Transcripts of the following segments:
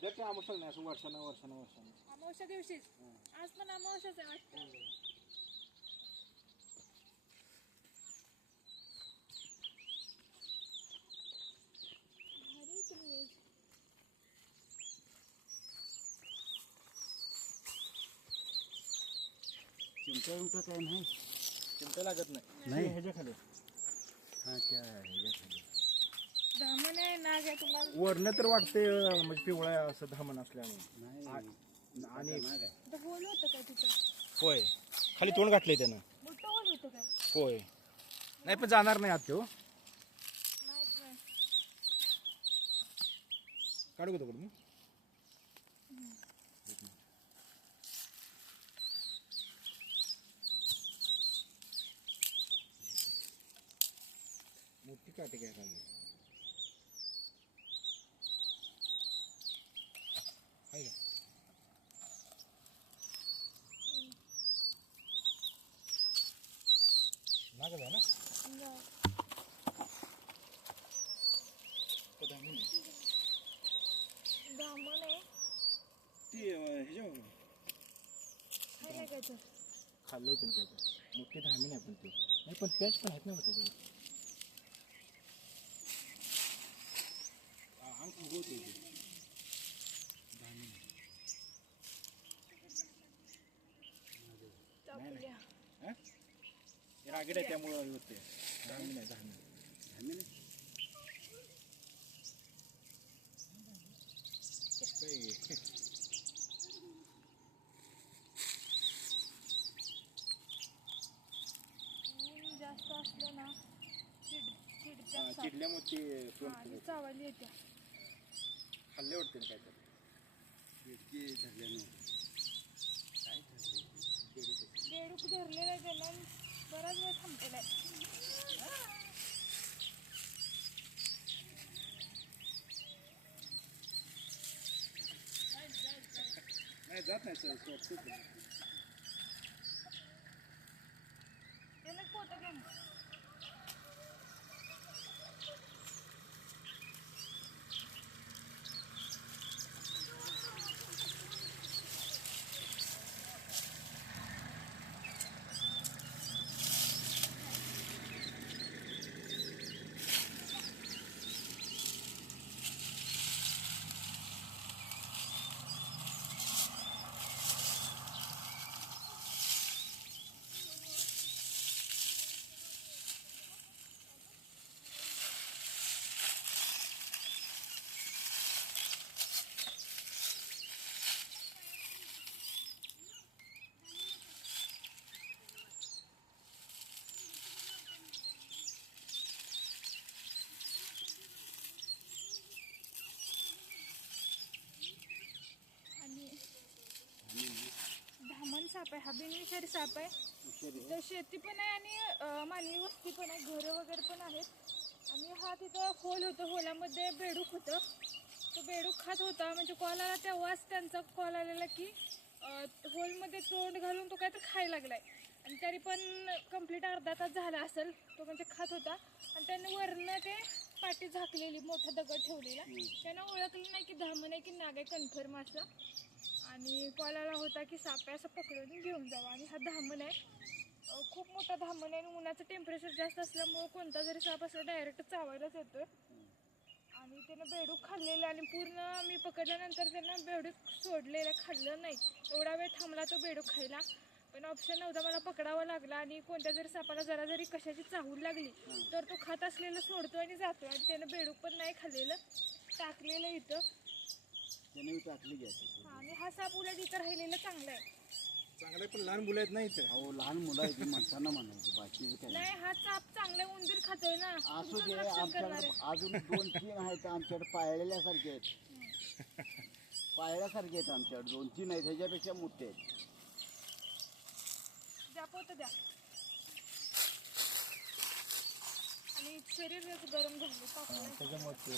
अमावस्या नाही असं वर्षानं वर्षानं वर्षानं. अमावस्या दिवशीच? आज पण अमावस्याच आहे वाटतं. भारी तुम्ही चिमटा विमटा काय नाही? चिमटा लागत नाही. नाही. ह्याच्या खाली. हा त्या ह्याच्याखाली धामण आहे नाग आहे तुम्हाला वरनं तर वाटते अं, म्हणजे पिवळा आहे असं धामण असल्यामुळे. नाही. आणि नाग आहे. आता होल होतं काय तिथं? होय. खाली तोंड घातलंय त्यानं. मोठं होल होतं काय? होय. नाही पण जाणार नाही आत तो. नाही. काढू का मी मोठी काटे काय खाली आहे का ना? जा. तो तर खाल्लंय पण काय मोठी धामी नाही पण ते. नाही पण पॅच पण आहेत ना बघ त्याच्यावर. आ- अंग उगवते ते. धामी नाही. रागीट आहे त्यामुळं होते. धामी नाही धामी धामी नाही. कसं आहे जास्त असलं ना चिड चिडत्या. चिडल्यामुळे ते तोंड आणि चावायला येत्या. खाल्ले वाटते काय तर इतकी धरल्यानं. काय धरले? बेडूक धरलेला आहे त्याला. आणि बराच वेळ थांबलेला आहे नाही जात नाही सर ते. त्याला पोतं घेऊन आणि धामण साप आहे हा बिनविषारी साप आहे. तर शेती पण आहे आणि मानवी वस्ती पण आहे घरं वगैरे पण आहेत. आणि हा तिथं होल होतं होलामध्ये बेडूक होतं. तो बेडूक खात होता म्हणजे कॉल आला तेव्हाच त्यांचा कॉल आलेला की होलमध्ये तोंड घालून तो काहीतरी खायला लागलाय. आणि तरी पण कंप्लीट अर्धा तास झाला असेल तो म्हणजे खात होता. आणि त्याने वरनं ते पाठी झाकलेली मोठा दगड ठेवलेला. त्यानं ओळखलं नाही की धामण आहे की नाग आहे कन्फर्म असं आणि कॉल आला होता की साप असं पकडून घेऊन जावा. आणि हा धामण आहे. खूप मोठा धामण आहे आणि उन्हाचं टेम्परेचर जास्त असल्यामुळं कोणता जरी साप असला डायरेक्ट चावायलाच येतो आणि त्यानं बेडूक खाल्लेलं आणि पूर्ण मी पकडल्यानंतर त्यानं बेडूक सोडलेलं खाल्लं नाही. एवढा वेळ थांबला तो बेडूक खायला. पण ऑप्शन नव्हता. मला पकडावा लागला आणि कोणत्या जरी सापाला जरा जरी कशाची चाहूल लागली तर तो खात असलेलं सोडतो आणि जातो आणि त्यानं बेडूक पण नाही खाल्लेलं. टाकलेलं इथं. त्याने मी टाकली घ्या आणि हा साप उलट इथं राहिलेलं चांगलं आहे. चांगलं आहे, पण लहान मुलं आहेत नाही तर अहो लहान मुलं आहेत म्हणताना म्हणायचं बाकी काय? नाही. नाही हा साप चांगला आहे, उंदीर खातोय ना. असू दे रक्षण करणार आमच्याकडे आहे. अजून दोन तीन आहेत आमच्याकडे पाळलेल्यासारखे आहेत. पाळल्यासारखे आहेत आमच्याकडे दोन तीन आहेत ह्याच्यापेक्षा मोठे आहेत. द्या पोत द्या. आणि शरीर गरम झालं तापलंय. त्याच्यामुळे ते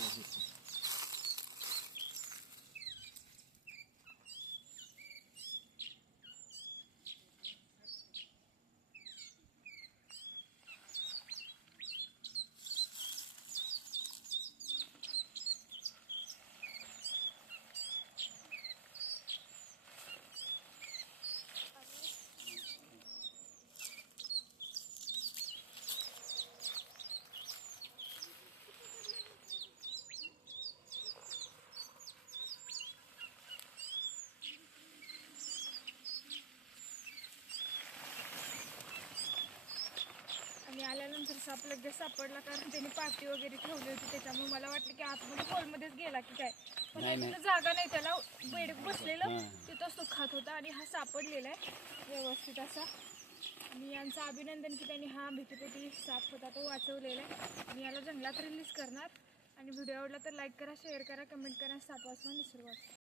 हे- साप लगेच सापडला कारण त्याने पाटी वगैरे ठेवली होती त्याच्यामुळे मला वाटलं की आतमध्ये खोलमध्येच गेला की काय. पण नाही, तिथं जागा नाही त्याला बेडक बसलेलं. हां. तिथंच तो खात होता आणि हा सापडलेला आहे व्यवस्थित असा. आणि यांचं अभिनंदन की त्यांनी हा भीतीपोटी साप होता तो वाचवलेला आहे. आणि याला जंगलात रिलीज करणार. आणि व्हिडिओ आवडला तर लाईक करा शेअर करा कमेंट करा. साप वाचवा निसर्ग वाचवा.